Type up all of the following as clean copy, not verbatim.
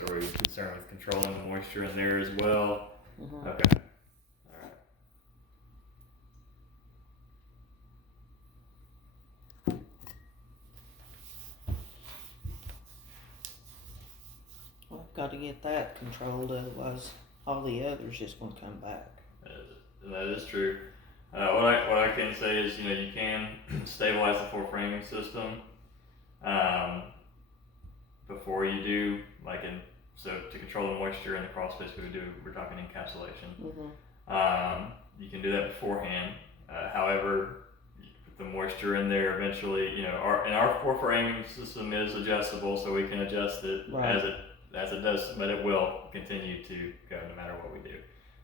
or are you concerned with controlling the moisture in there as well? Mm-hmm. Okay. Alright. Well, I've got to get that controlled, otherwise all the others just gonna come back. That is true. What I can say is, you can stabilize the floor framing system before you do, so to control the moisture in the crawl space, we're talking encapsulation. Mm-hmm. You can do that beforehand. However, you put the moisture in there eventually. Our floor framing system is adjustable, so we can adjust it Right. as it does, but it will continue to go no matter what we do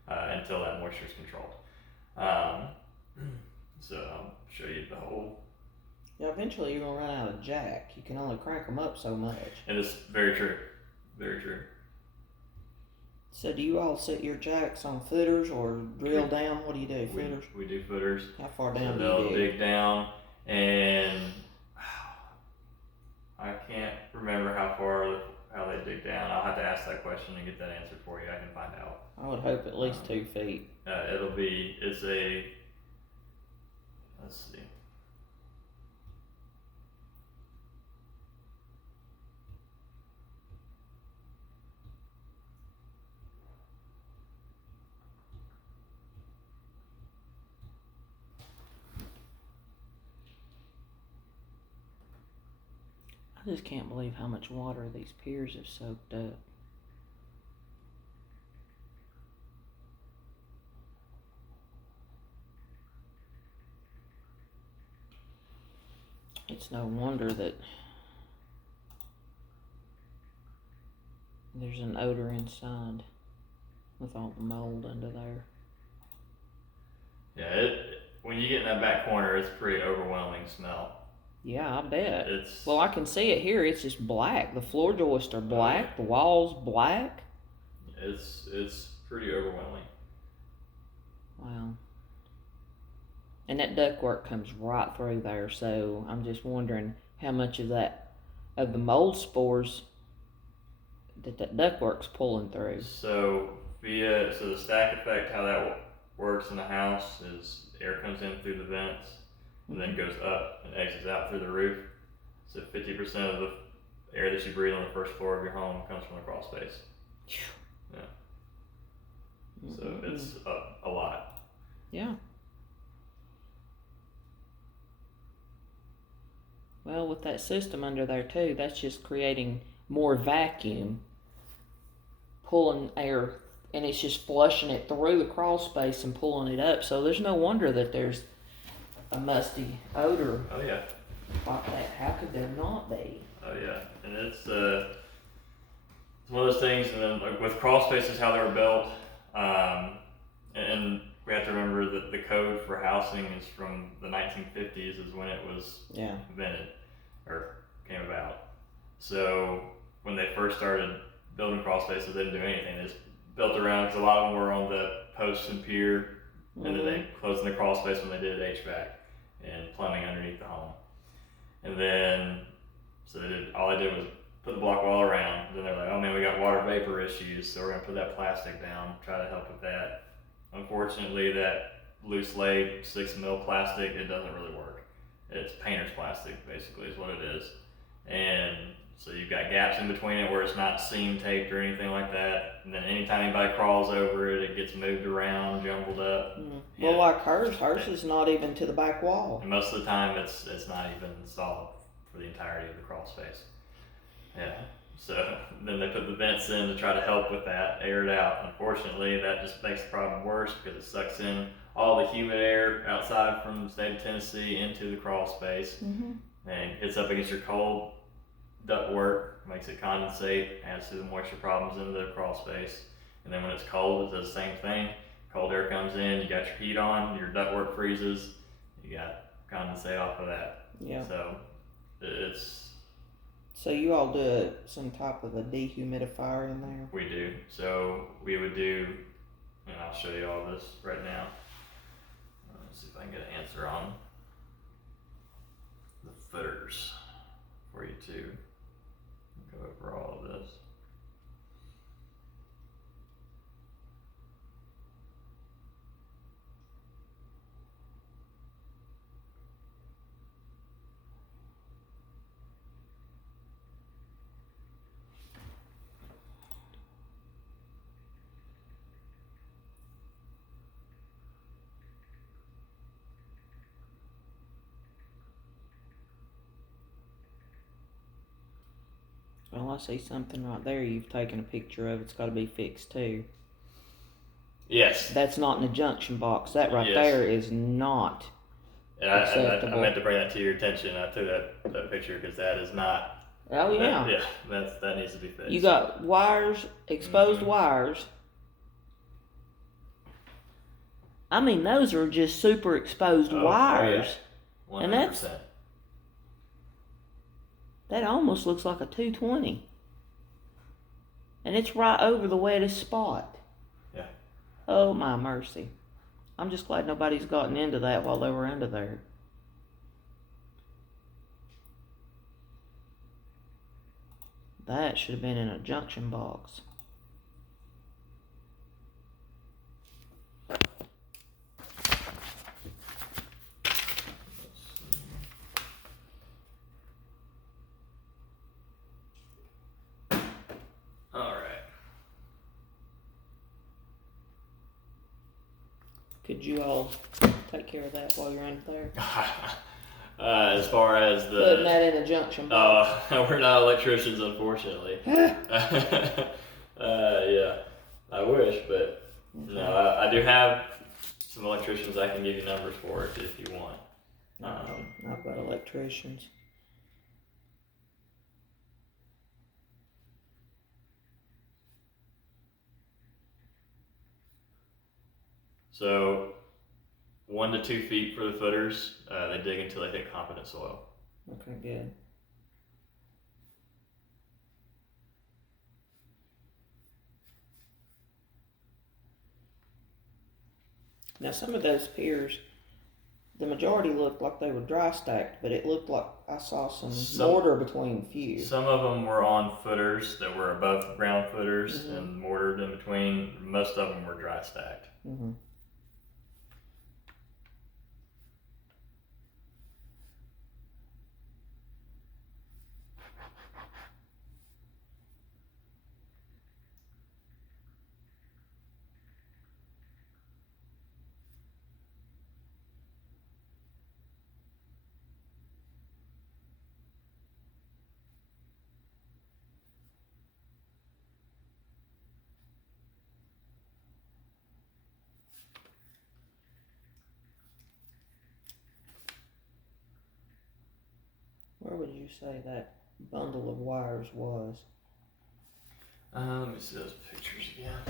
until that moisture is controlled. So I'll show you the whole. Yeah, eventually you're gonna run out of jack. You can only crank them up so much. And it's very true. Very true. So do you all set your jacks on footers or drill down? What do you do? Footers? We do footers. How far down So do you dig down, and I can't remember how they dig down. I'll have to ask that question and get that answer for you. I can find out. I would hope at least 2 feet. Let's see. I just can't believe how much water these piers have soaked up. It's no wonder that there's an odor inside with all the mold under there. Yeah, when you get in that back corner, it's a pretty overwhelming smell. Yeah, I bet. Well, I can see it here. It's just black. The floor joists are black. The walls black. It's pretty overwhelming. Wow. And that ductwork comes right through there, so I'm just wondering how much of the mold spores that ductwork's pulling through. So the stack effect, how that works in the house is air comes in through the vents and then goes up and exits out through the roof. So 50% of the air that you breathe on the first floor of your home comes from the crawl space. Yeah. So it's a lot. Yeah. Well, with that system under there too, that's just creating more vacuum, pulling air, and it's just flushing it through the crawl space and pulling it up. So there's no wonder that there's a musty odor. Oh yeah. Like that. How could there not be? Oh yeah, and it's one of those things. And then with crawl spaces, how they're built, and we have to remember that the code for housing is from the 1950s, is when it was invented or came about. So when they first started building crawl spaces, they didn't do anything. They just built around, because a lot of them were on the post and pier, and then they closed in the crawl space when they did HVAC and plumbing underneath the home. And then, so all they did was put the block wall around. Then they're like, oh man, we got water vapor issues, so we're gonna put that plastic down, try to help with that. Unfortunately, that loose laid 6 mil plastic, it doesn't really work. It's painter's plastic, basically, is what it is. And so you've got gaps in between it where it's not seam taped or anything like that. And then anytime anybody crawls over it, it gets moved around, jumbled up. Well, like hers is not even to the back wall. And most of the time, it's not even installed for the entirety of the crawl space. Yeah. So then they put the vents in to try to help with that, air it out. Unfortunately, that just makes the problem worse because it sucks in all the humid air outside from the state of Tennessee into the crawl space, and hits up against your cold ductwork, makes it condensate, adds to the moisture problems in the crawl space. And then when it's cold, it does the same thing. Cold air comes in, you got your heat on, your ductwork freezes, you got condensate off of that. Yeah. So it's. So you all do some type of a dehumidifier in there? We do. So we would do, and I'll show you all this right now. Let's see if I can get an answer on the footers for you too. Go over all of this. Oh, I see something right there you've taken a picture of. It's got to be fixed too. Yes. That's not in the junction box. That right there is not acceptable. I meant to bring that to your attention. I took that picture because that is not. Oh, yeah. That needs to be fixed. You got wires, exposed wires. I mean, those are just super exposed wires. Oh, yeah. 100%. And that almost looks like a 220. And it's right over the wettest spot. Yeah. Oh, my mercy. I'm just glad nobody's gotten into that while they were under there. That should have been in a junction box. Could you all take care of that while you're under there? As far as putting that in a junction box. We're not electricians, unfortunately. Yeah, I wish, but no, I do have some electricians. I can give you numbers for it if you want. I've got electricians. So 1 to 2 feet for the footers. They dig until they hit competent soil. Okay, good. Now some of those piers, the majority looked like they were dry stacked, but it looked like I saw some mortar between a few. Some of them were on footers that were above ground footers and mortared in between. Most of them were dry stacked. Mm-hmm. Where would you say that bundle of wires was? Let me see those pictures again.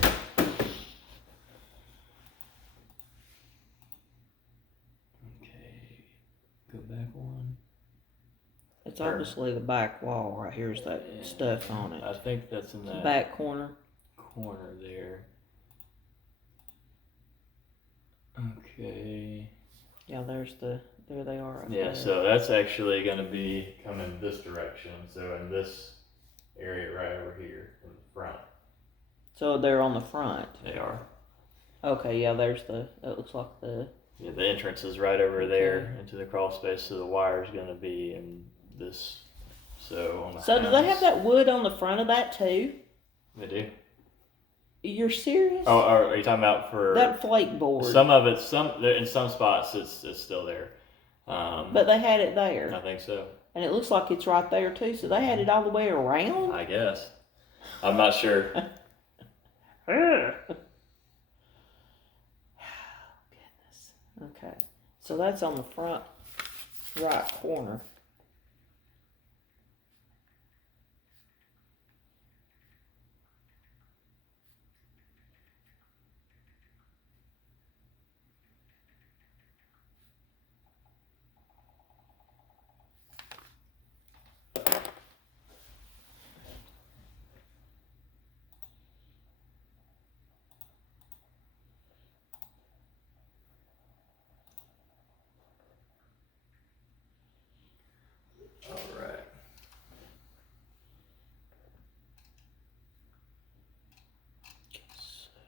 Okay, go back one. It's obviously the back wall right here's that stuff on it. I think that's in that back corner there. Okay. Yeah, there they are right yeah there. So that's actually going to be coming this direction, so in this area right over here in the front. So they're on the front. They are. Okay, yeah, it looks like the entrance is right over there into the crawl space, so the wire's going to be in this. So on the So house, do they have that wood on the front of that too? They do. You're serious? Oh, are you talking about for that flake board? Some of it, in some spots it's still there. But they had it there. I think so. And it looks like it's right there too. So they had it all the way around? I guess. I'm not sure. Goodness. Okay. So that's on the front right corner.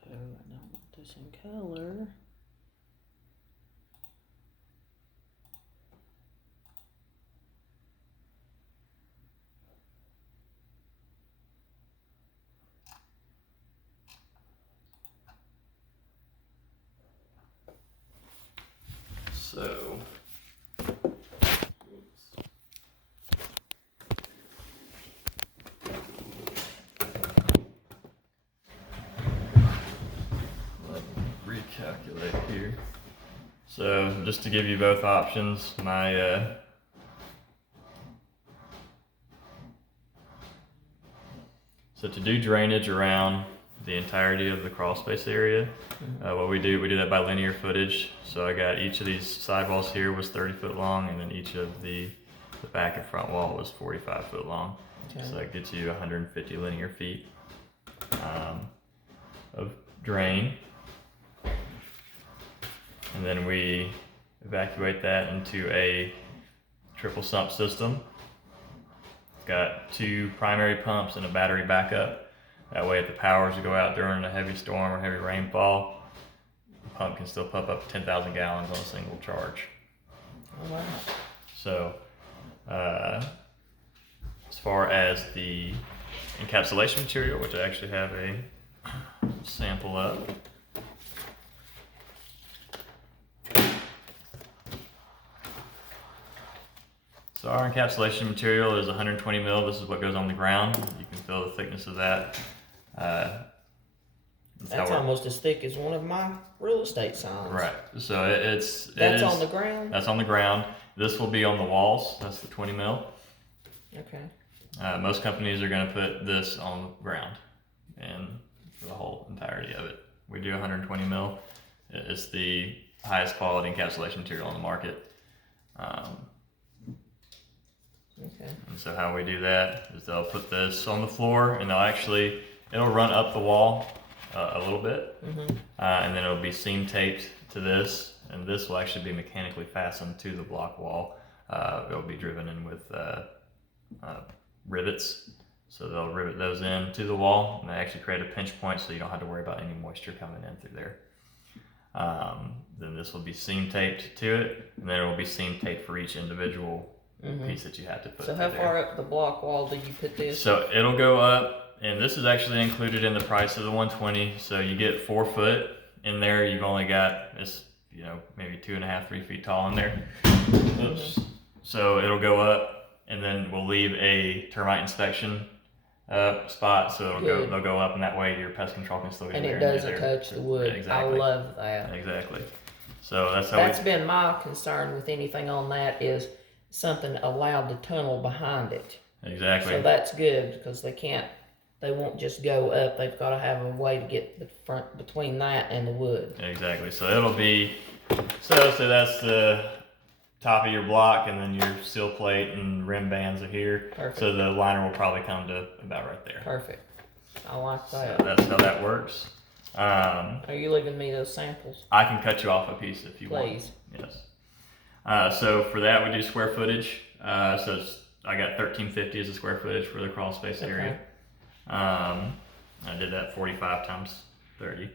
I don't want this in color. So, So just to give you both options, so to do drainage around the entirety of the crawl space area, what we do that by linear footage. So I got each of these sidewalls here was 30 foot long, and then each of the back and front wall was 45 foot long. Okay. So that gets you 150 linear feet of drain. And then we evacuate that into a triple sump system. It's got 2 primary pumps and a battery backup. That way if the powers go out during a heavy storm or heavy rainfall, the pump can still pump up 10,000 gallons on a single charge. Oh, wow. So as far as the encapsulation material, which I actually have a sample of. So our encapsulation material is 120 mil. This is what goes on the ground. You can feel the thickness of that. That's almost as thick as one of my real estate signs. Right. So that's on the ground? That's on the ground. This will be on the walls. That's the 20 mil. Okay. Most companies are going to put this on the ground and for the whole entirety of it. We do 120 mil. It's the highest quality encapsulation material on the market. Okay. And so how we do that is they'll put this on the floor, and it'll run up the wall a little bit, and then it'll be seam taped to this, and this will actually be mechanically fastened to the block wall. It'll be driven in with rivets, so they'll rivet those in to the wall, and they actually create a pinch point so you don't have to worry about any moisture coming in through there. Then this will be seam taped to it, and then it will be seam taped for each individual piece that you have to put. So how far up the block wall do you put this? So it'll go up, and this is actually included in the price of the 120. So you get 4 foot in there. You've only got this, maybe 2.5, 3 feet tall in there. Oops. So it'll go up, and then we'll leave a termite inspection spot. So they'll go up, and that way your pest control can still get there. And it doesn't touch the wood. Exactly. I love that. Exactly. So that's been my concern with anything on that is something allowed to tunnel behind it. Exactly. So that's good because they won't just go up. They've got to have a way to get the front between that and the wood. Exactly. So it'll be, so that's the top of your block, and then your seal plate and rim bands are here. Perfect. So the liner will probably come to about right there. Perfect. I like that. So that's how that works. Are you leaving me those samples? I can cut you off a piece if you want. Please. Yes. So for that we do square footage. I got 1350 as a square footage for the crawl space area. I did that 45 times 30.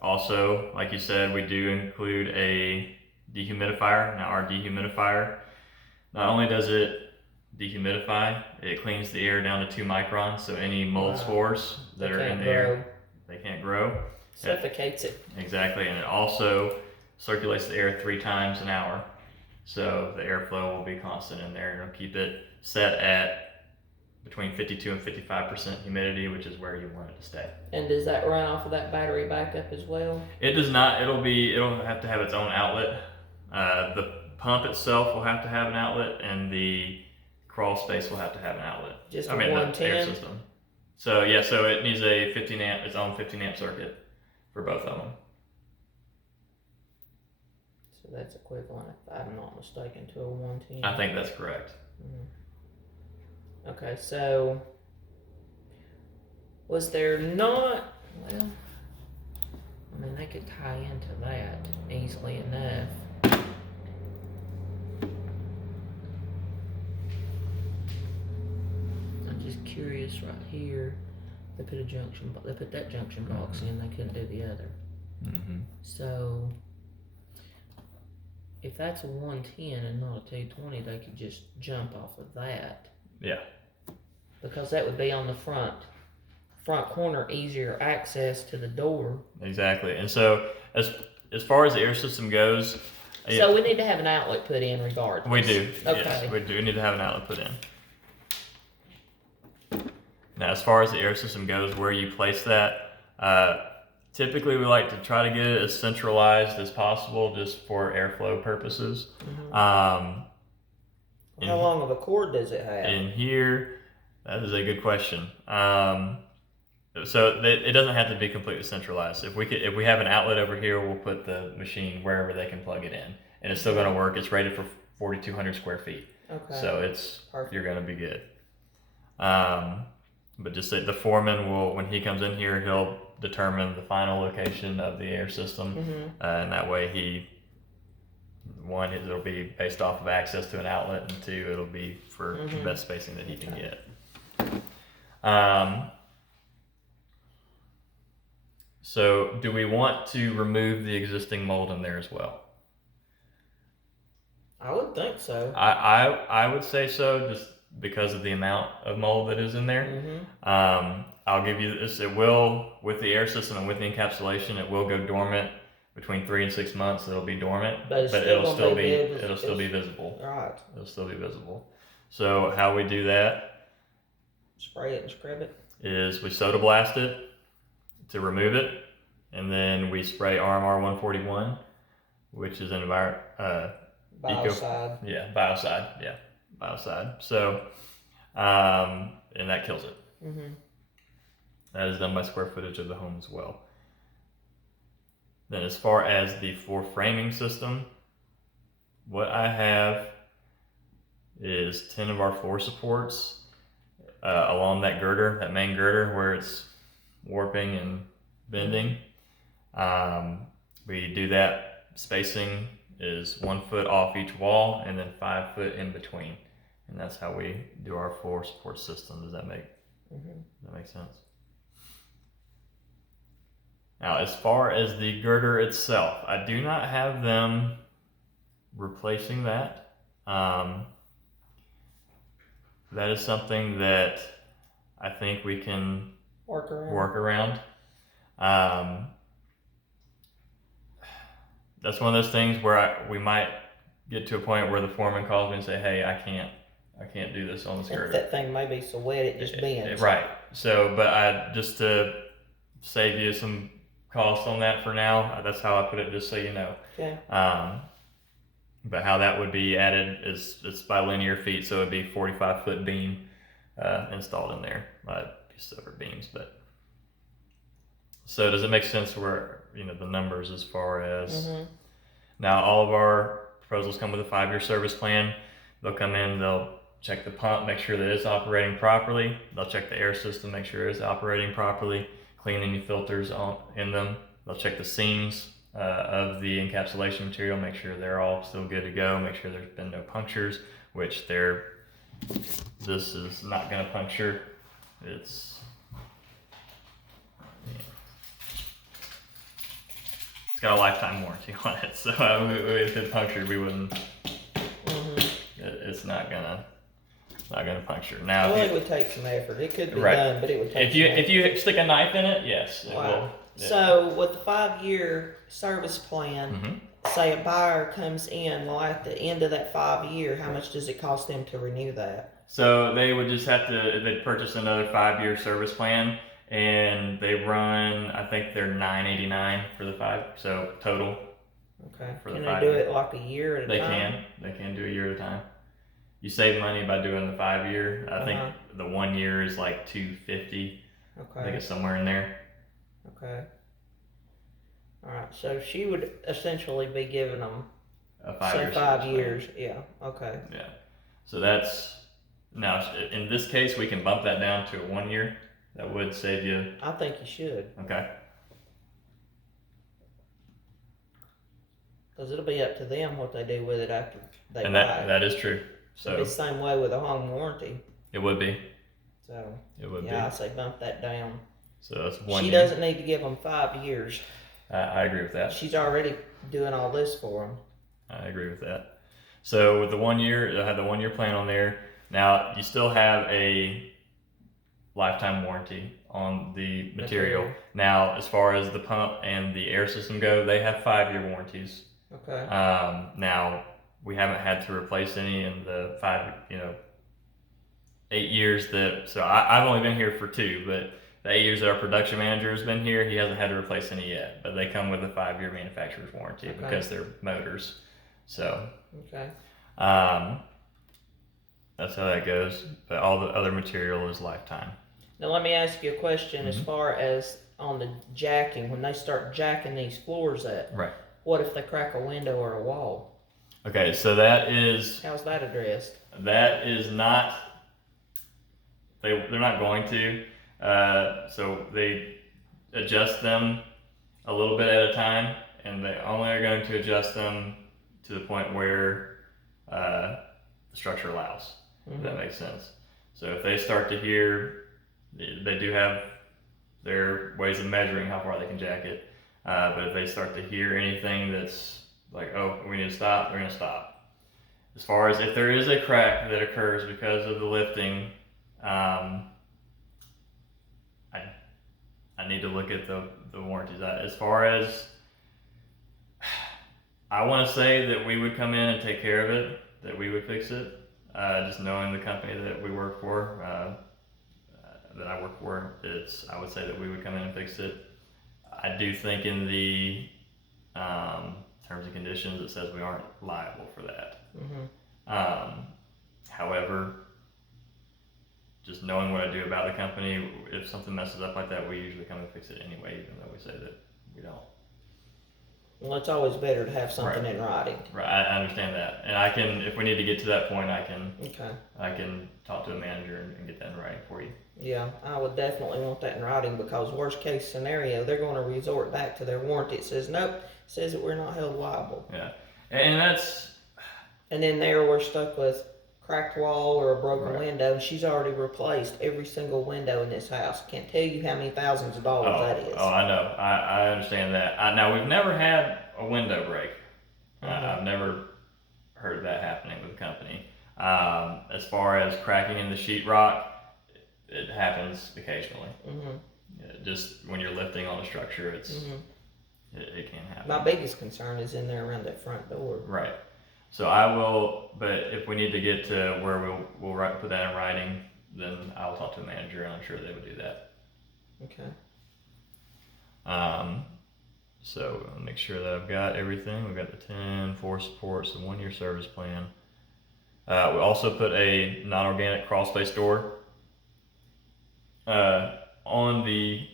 Also, like you said, we do include a dehumidifier. Now our dehumidifier, not only does it dehumidify, it cleans the air down to 2 microns, so any mold spores that are in the air, they can't grow. Suffocates it. Exactly, and it also circulates the air 3 times an hour. So the airflow will be constant in there, and it'll keep it set at between 52 and 55% humidity, which is where you want it to stay. And does that run off of that battery backup as well? It does not. It'll have to have its own outlet. The pump itself will have to have an outlet, and the crawl space will have to have an outlet. Just the air system. So yeah, so it needs its own 15 amp circuit for both of them. So that's equivalent, if I'm not mistaken, to a 110. I think that's correct. Okay, so was there not, well, I mean, they could tie into that easily enough. I'm just curious right here. They put that junction box in, they couldn't do the other. So if that's a 110 and not a 220, they could just jump off of that. Yeah. Because that would be on the front corner, easier access to the door. Exactly. And so as far as the air system goes, so we need to have an outlet put in regardless. We do. Okay. Yes, we do need to have an outlet put in. Now, as far as the air system goes, where you place that, Typically, we like to try to get it as centralized as possible, just for airflow purposes. Mm-hmm. How long of a cord does it have? In here, that is a good question. So it doesn't have to be completely centralized. If we have an outlet over here, we'll put the machine wherever they can plug it in, and it's still going to work. It's rated for 4,200 square feet. Okay. So you're going to be good. But just say the foreman will, when he comes in here, he'll determine the final location of the air system, and that way it'll be based off of access to an outlet, and two, it'll be for the best spacing that he can get. So do we want to remove the existing mold in there as well? I would think so. I would say so, just because of the amount of mold that is in there. I'll give you this. It will, with the air system and with the encapsulation, it will go dormant between 3 and 6 months. It'll be dormant, but it'll still be visible. Right. It'll still be visible. So how we do that? Spray it and scrub it. Is we soda blast it to remove it, and then we spray RMR 141, which is an biocide. Biocide. So, and that kills it. That is done by square footage of the home as well. Then as far as the floor framing system, what I have is 10 of our floor supports along that main girder where it's warping and bending. We do that, spacing is 1 foot off each wall and then 5 foot in between. And that's how we do our floor support system. Does that make sense? Now, as far as the girder itself, I do not have them replacing that. That is something that I think we can work around. That's one of those things where we might get to a point where the foreman calls me and say, "Hey, I can't do this on this girder. That thing may be so wet it just bends." Right. So, but just to save you some cost on that for now, that's how I put it, just so you know. Okay. But how that would be added is it's by linear feet, so it'd be 45-foot beam installed in there, separate beams. But so does it make sense where the numbers as far as now? All of our proposals come with a 5-year service plan. They'll come in, they'll check the pump, make sure that it's operating properly. They'll check the air system, make sure it's operating properly, clean any filters in them. They'll check the seams of the encapsulation material, make sure they're all still good to go, make sure there's been no punctures, which this is not going to puncture. It's got a lifetime warranty on it, so if it punctured, we wouldn't. It's not gonna puncture. Now, it would take some effort. It could be done, but it would take. If you stick a knife in it, yes, it will. So with the 5-year service plan, say a buyer comes in, well, at the end of that 5 year, how much does it cost them to renew that? So they would just have to, they'd purchase another 5-year service plan, and they run, I think they're $989 for the 5, so total. Okay. Can they do it like a year at a time? They can do a year at a time. You save money by doing the 5 year. I think the 1 year is like $250. I think it's somewhere in there. Okay. All right. So she would essentially be giving them a 5 years. Yeah. Okay. Yeah. So now in this case we can bump that down to a 1 year. That would save you. I think you should. Okay. Because it'll be up to them what they do with it after they buy it. That is true. So it's the same way with a home warranty. It would be. So it would be. Yeah, I say bump that down. So that's 1 year. She doesn't need to give them 5 years. I agree with that. She's already doing all this for them. I agree with that. So with the 1 year, I have the 1 year plan on there. Now you still have a lifetime warranty on the material. Now, as far as the pump and the air system go, they have 5-year warranties. Okay. Now we haven't had to replace any in the 8 years so I've only been here for 2, but the 8 years that our production manager has been here, he hasn't had to replace any yet, but they come with a 5-year manufacturer's warranty because they're motors. So, that's how that goes. But all the other material is lifetime. Now let me ask you a question as far as on the jacking, when they start jacking these floors up, right? What if they crack a window or a wall? Okay, so that is... How's that addressed? That is not... They're not going to. So they adjust them a little bit at a time, and they only are going to adjust them to the point where the structure allows. If that makes sense. So if they start to hear, they do have their ways of measuring how far they can jack it. But if they start to hear anything that's like, oh, we need to stop, they're going to stop. As far as if there is a crack that occurs because of the lifting, I need to look at the warranties. As far as, I want to say that we would come in and take care of it, that we would fix it. Just knowing the company that we work for, that I work for, I would say that we would come in and fix it. I do think in the terms and conditions it says we aren't liable for that. However, just knowing what I do about the company, if something messes up like that, we usually come and fix it anyway, even though we say that we don't. Well, it's always better to have something in writing. Right, I understand that, and I can, if we need to get to that point, I can talk to the manager and get that in writing for you. Yeah, I would definitely want that in writing, because worst case scenario, they're going to resort back to their warranty. It says nope, it says that we're not held liable. Yeah, and that's. And then there we're stuck with cracked wall or a broken window. She's already replaced every single window in this house. Can't tell you how many thousands of dollars that is. Oh, I know. I understand that. Now, we've never had a window break. I've never heard that happening with the company. As far as cracking in the sheetrock, it happens occasionally. Just when you're lifting on a structure, it can happen. My biggest concern is in there around that front door. Right. So I will, but if we need to get to where we'll put that in writing, then I'll talk to the manager, and I'm sure they would do that. Okay. So I'll make sure that I've got everything. We've got the 10, 4 supports, the 1-year service plan. We also put a non-organic crawl space door on the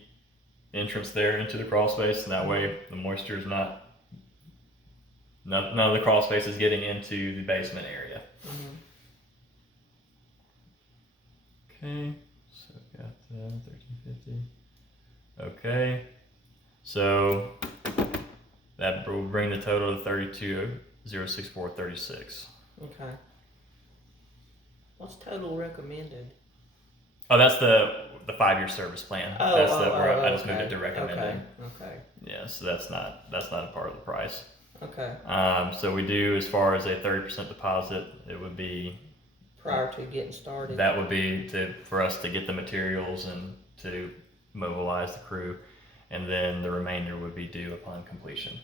entrance there into the crawl space, and that way the moisture is none of the crawl space is getting into the basement area. Okay, so I've got that 1350. Okay, so that will bring the total to 32,064.36. Okay. What's total recommended? Oh, that's the 5-year service plan. I just moved it to recommended. Okay. Yeah, so that's not a part of the price. Okay. So we do, as far as a 30% deposit, it would be prior to getting started. That would be for us to get the materials and to mobilize the crew, and then the remainder would be due upon completion.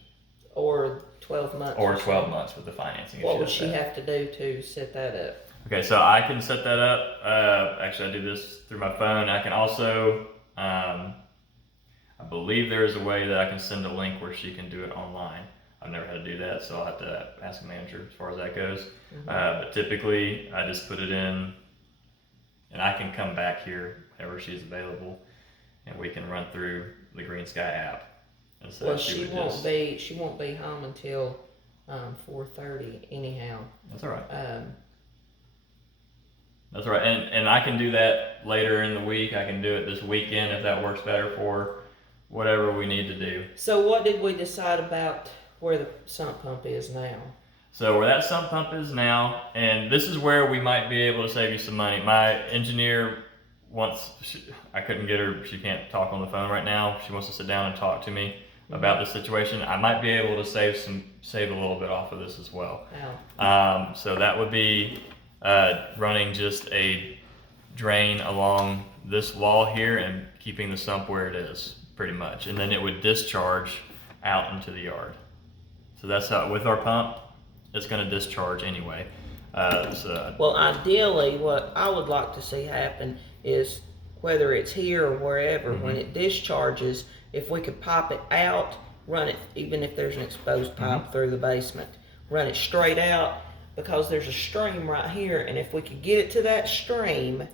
Or 12 months. Or 12 months with the financing. What would she have to do to set that up? Okay, so I can set that up. Actually, I do this through my phone. I can also, I believe there is a way that I can send a link where she can do it online. I've never had to do that, so I'll have to ask the manager as far as that goes. But typically, I just put it in, and I can come back here whenever she's available, and we can run through the Green Sky app. And so well, she won't be home until 4:30 anyhow. That's all right. That's right, and I can do that later in the week. I can do it this weekend if that works better for whatever we need to do. So what did we decide about where the sump pump is now? So where that sump pump is now, and this is where we might be able to save you some money. My engineer I couldn't get her, she can't talk on the phone right now. She wants to sit down and talk to me about the situation. I might be able to save a little bit off of this as well. So that would be running just a drain along this wall here and keeping the sump where it is, pretty much. And then it would discharge out into the yard. So that's how, with our pump, it's going to discharge anyway. Well, ideally, what I would like to see happen is whether it's here or wherever, when it discharges, if we could pop it out, run it, even if there's an exposed pipe through the basement, run it straight out, because there's a stream right here, and if we could get it to that stream,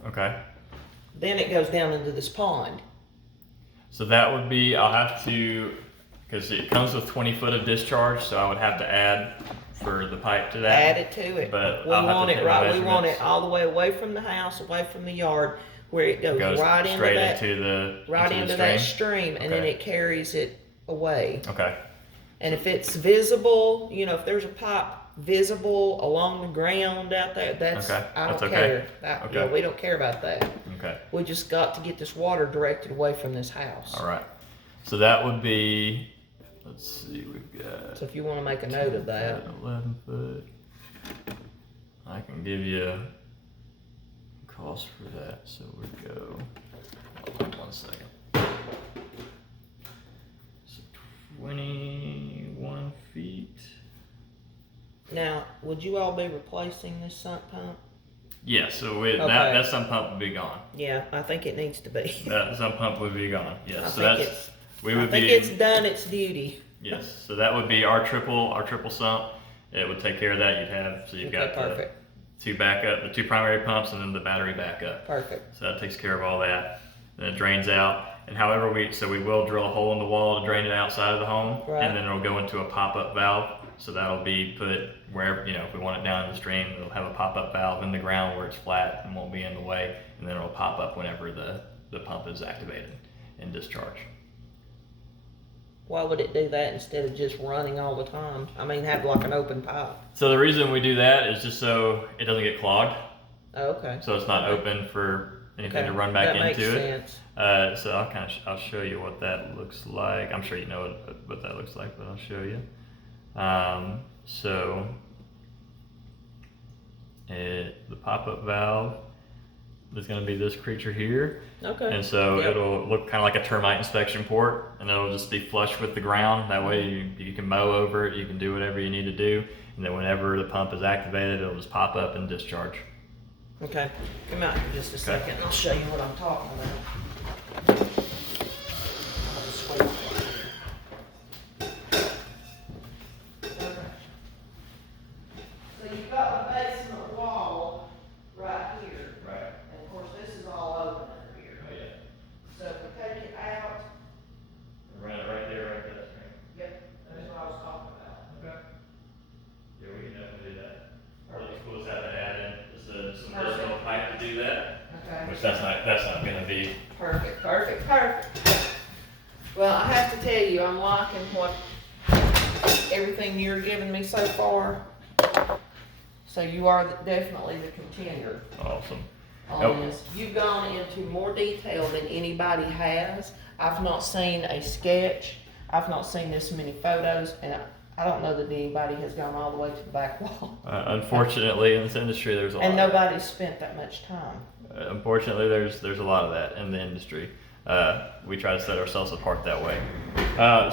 then it goes down into this pond. So that would be, I'll have to, because it comes with 20 foot of discharge, so I would have to add for the pipe to that. Add it to it. But we want it right. We want it all the way away from the house, away from the yard, where it goes right into that, into that stream, and then it carries it away. Okay. And if it's visible, you know, if there's a pipe visible along the ground out there, that's I don't care. You know, we don't care about that. Okay. We just got to get this water directed away from this house. All right. So that would be, let's see, we've got. So if you want to make a note of that. 11 foot. I can give you a cost for that. So we go. Hold on 1 second. So 21 feet. Now, would you all be replacing this sump pump? Yeah, so that sump pump would be gone. Yeah, I think it needs to be. That sump pump would be gone. Yes, I think it's done its duty. Yes, so that would be our triple sump. It would take care of that. You've got the the two primary pumps, and then the battery backup. Perfect. So that takes care of all that. Then it drains out, and however we will drill a hole in the wall to drain it outside of the home, and then it'll go into a pop-up valve. So that'll be put wherever, you know, if we want it down in the stream, it'll have a pop-up valve in the ground where it's flat and won't be in the way, and then it'll pop up whenever the pump is activated and discharged. Why would it do that instead of just running all the time? I mean, have like an open pipe. So the reason we do that is just so it doesn't get clogged. Oh, okay. So it's not open for anything to run back into it. That makes sense. So I'll show you what that looks like. I'm sure you know what that looks like, but I'll show you. So the pop-up valve is going to be this creature here. Okay. And so it'll look kind of like a termite inspection port, and it'll just be flush with the ground. That way you can mow over it, you can do whatever you need to do, and then whenever the pump is activated, it'll just pop up and discharge. Okay. Come out here just a second, and I'll show you what I'm talking about. I'll just sweep it. So you've got the basement wall right here. Right. And of course, this is all open under here. Oh, yeah. So if we take it out. Run it right there, right to that screen. Yep, that's what I was talking about. Okay. Yeah, we can definitely do that. Or we'll just have to add in just some additional pipe to do that. Okay. Which that's not going to be. Perfect. Well, I have to tell you, I'm liking everything you're giving me so far. So you are definitely the contender. Awesome. On this. You've gone into more detail than anybody has. I've not seen a sketch. I've not seen this many photos, and I don't know that anybody has gone all the way to the back wall. Unfortunately, in this industry, there's a lot. And nobody's spent that much time. Unfortunately, there's a lot of that in the industry. We try to set ourselves apart that way.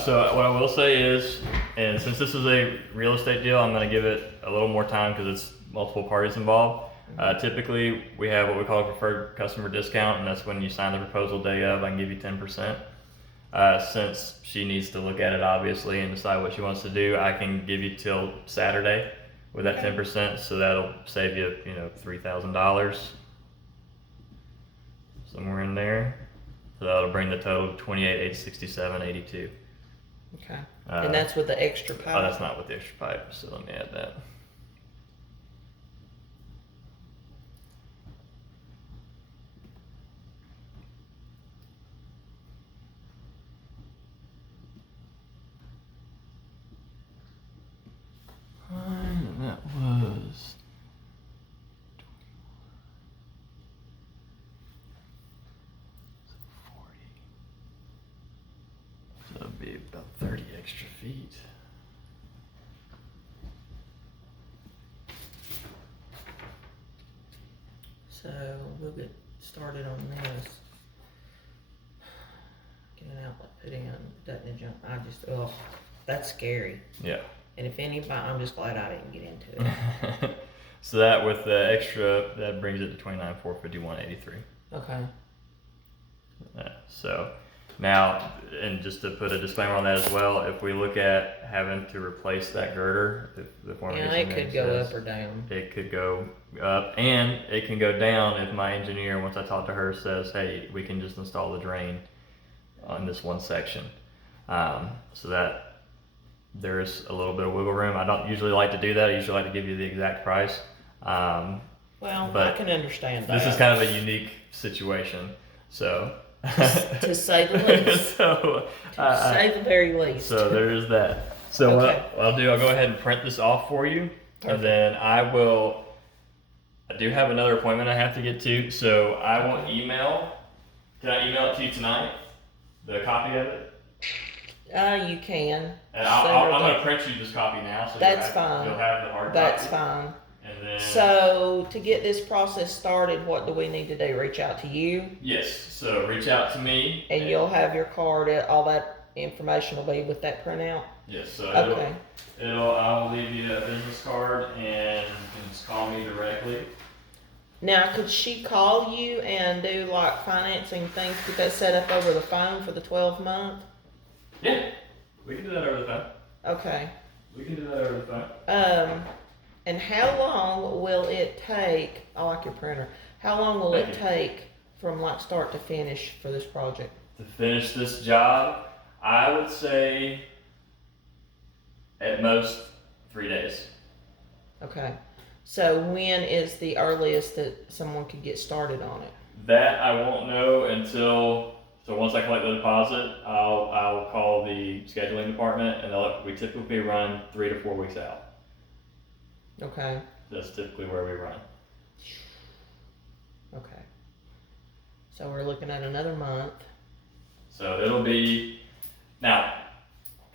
So what I will say is, and since this is a real estate deal, I'm going to give it a little more time because it's multiple parties involved. Typically, we have what we call a preferred customer discount, and that's when you sign the proposal day of. I can give you 10%. Since she needs to look at it, obviously, and decide what she wants to do, I can give you till Saturday with that 10%. So that'll save you, $3,000, somewhere in there. So that'll bring the total to $28,867.82. Okay. And that's with the extra pipe? Oh, that's not with the extra pipe, so let me add that. And that was so it'd be about 30 extra feet. So we'll get started on this. Get an outlet put in, doesn't it jump? That's scary. Yeah. And if anybody, I'm just glad I didn't get into it. So that with the extra, that brings it to $29,451.83. Okay. So now, and just to put a disclaimer on that as well, if we look at having to replace that girder, if the formation it could go says, up or down. it could go up, and it can go down if my engineer, once I talk to her, says, hey, we can just install the drain on this one section. So that there's a little bit of wiggle room. I don't usually like to do that. I usually like to give you the exact price. Well, but I can understand that. This is kind of a unique situation. So to say the least. So to say the very least. So there is that. So Okay. what I'll do, I'll go ahead and print this off for you. Perfect. And then I do have another appointment I have to get to, so I will can I email it to you tonight? The copy of it? You can. And I'm going to print you this copy now, so That's fine. You'll have the hard That's copy. fine. And then, So to get this process started, what do we need to do? Reach out to you, yes, so reach out to me. and you'll have your card. All that information will be with that printout. Yes, so Okay. I will leave you a business card, and you can just call me directly. Now, could she call you and do like financing things, get that set up over the phone for the 12-month? Yeah, we can do that over the phone. Okay. We can do that over the phone. And how long will it take? I like your printer. How long will it take from like start to finish for this project? To finish this job, I would say at most 3 days. Okay. So when is the earliest that someone could get started on it? That I won't know until, so once I collect the deposit, I'll call the scheduling department, and we typically run 3 to 4 weeks out. Okay. That's typically where we run. Okay. So we're looking at another month. So it'll be, now,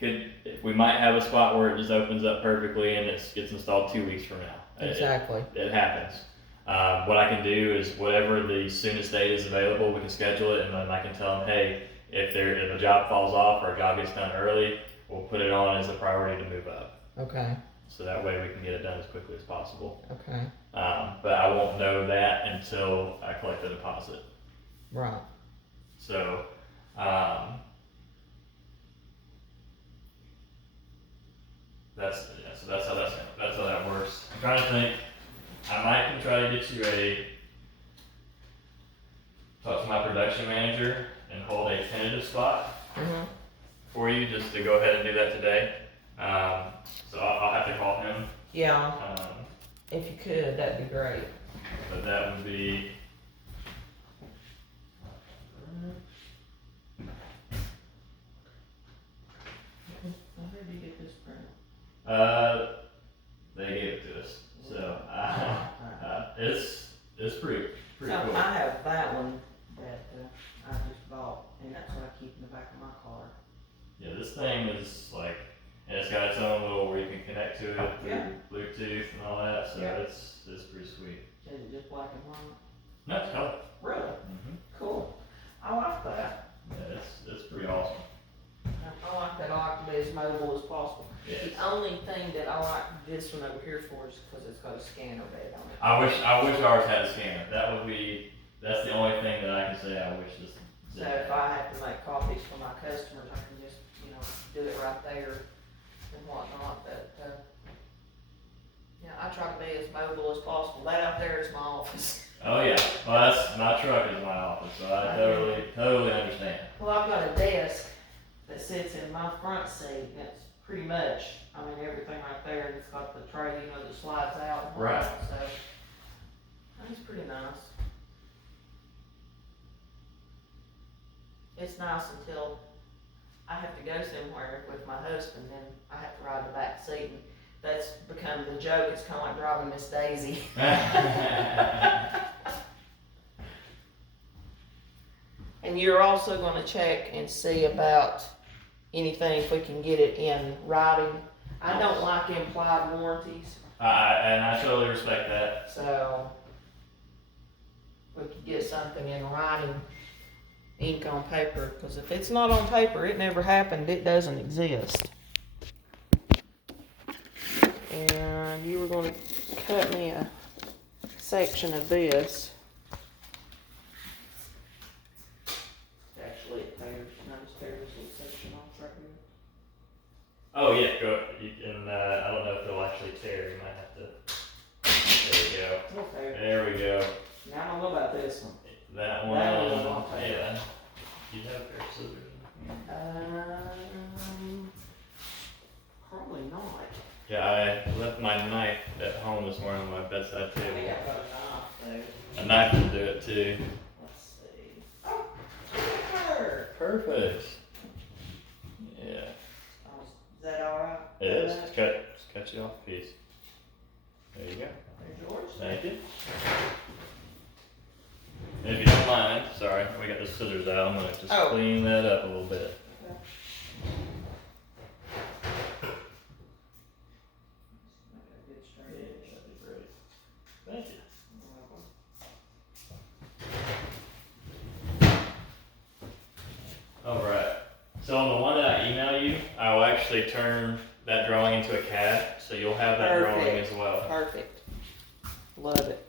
we might have a spot where it just opens up perfectly and it gets installed 2 weeks from now. Exactly. It happens. What I can do is whatever the soonest date is available, we can schedule it, and then I can tell them, hey, if a job falls off or a job gets done early, we'll put it on as a priority to move up. Okay. So that way we can get it done as quickly as possible. Okay. But I won't know that until I collect the deposit. Right. So, that's how that works. I'm trying to think. I might try to get you talk to my production manager and hold a tentative spot for you, just to go ahead and do that today. So I'll have to call him. Yeah. If you could, that'd be great. But that would be. Where did you get this print? They gave it to us, so it's pretty So cool. I have that one that I just bought, and that's what I keep in the back of my car. Yeah, this thing is like, and it's got its own little where you can connect to it through Bluetooth and all that. So it's pretty sweet. Is it just black and white? No, it's color. Really? Mm-hmm. Cool. I like that. Yeah, it's pretty awesome. I like that. I like to be as mobile as possible. Yes. The only thing that I like this one over here for is because it's got a scanner bed on it. I wish ours had a scanner. That's the only thing that I can say I wish this So did. if I have to make copies for my customers, I can just, do it right there and whatnot. But, I try to be as mobile as possible. That out there is my office. Oh yeah, well that's my truck is my office, so I totally understand. Well, I've got a desk that sits in my front seat, and it's pretty much, everything right there, and it's got the tray, that slides out. And all Right. that, so, I think it's pretty nice. It's nice until I have to go somewhere with my husband, then I have to ride the back seat, and that's become the joke. It's kind of like driving Miss Daisy. And you're also going to check and see about anything, if we can get it in writing. I don't like implied warranties, And I totally respect that. so we could get something in writing, ink on paper, because if it's not on paper, it never happened, it doesn't exist. And you were going to cut me a section of this. Actually just tear this little section off right here? Oh yeah, go. You can. I don't know if it'll actually tear. You might have to. There we go. Okay. There we go. Now I don't know about this one. That one. That one won't tear. Yeah. You have a pair of scissors. Probably not. Yeah, I left my knife at home this morning on my bedside I think table. I've got a knife though. A knife will do it too. Let's see. Oh, paper. Perfect. Yeah. Oh, is that alright? It is. Just cut you off a piece. There you go. There's yours. Thank you. And if you don't mind, sorry, we got the scissors out. I'm gonna just clean that up a little bit. Okay. Yeah, that'd be great. Thank you. Alright. So on the one that I email you, I will actually turn that drawing into a CAD, so you'll have that drawing as well. Perfect. Love it.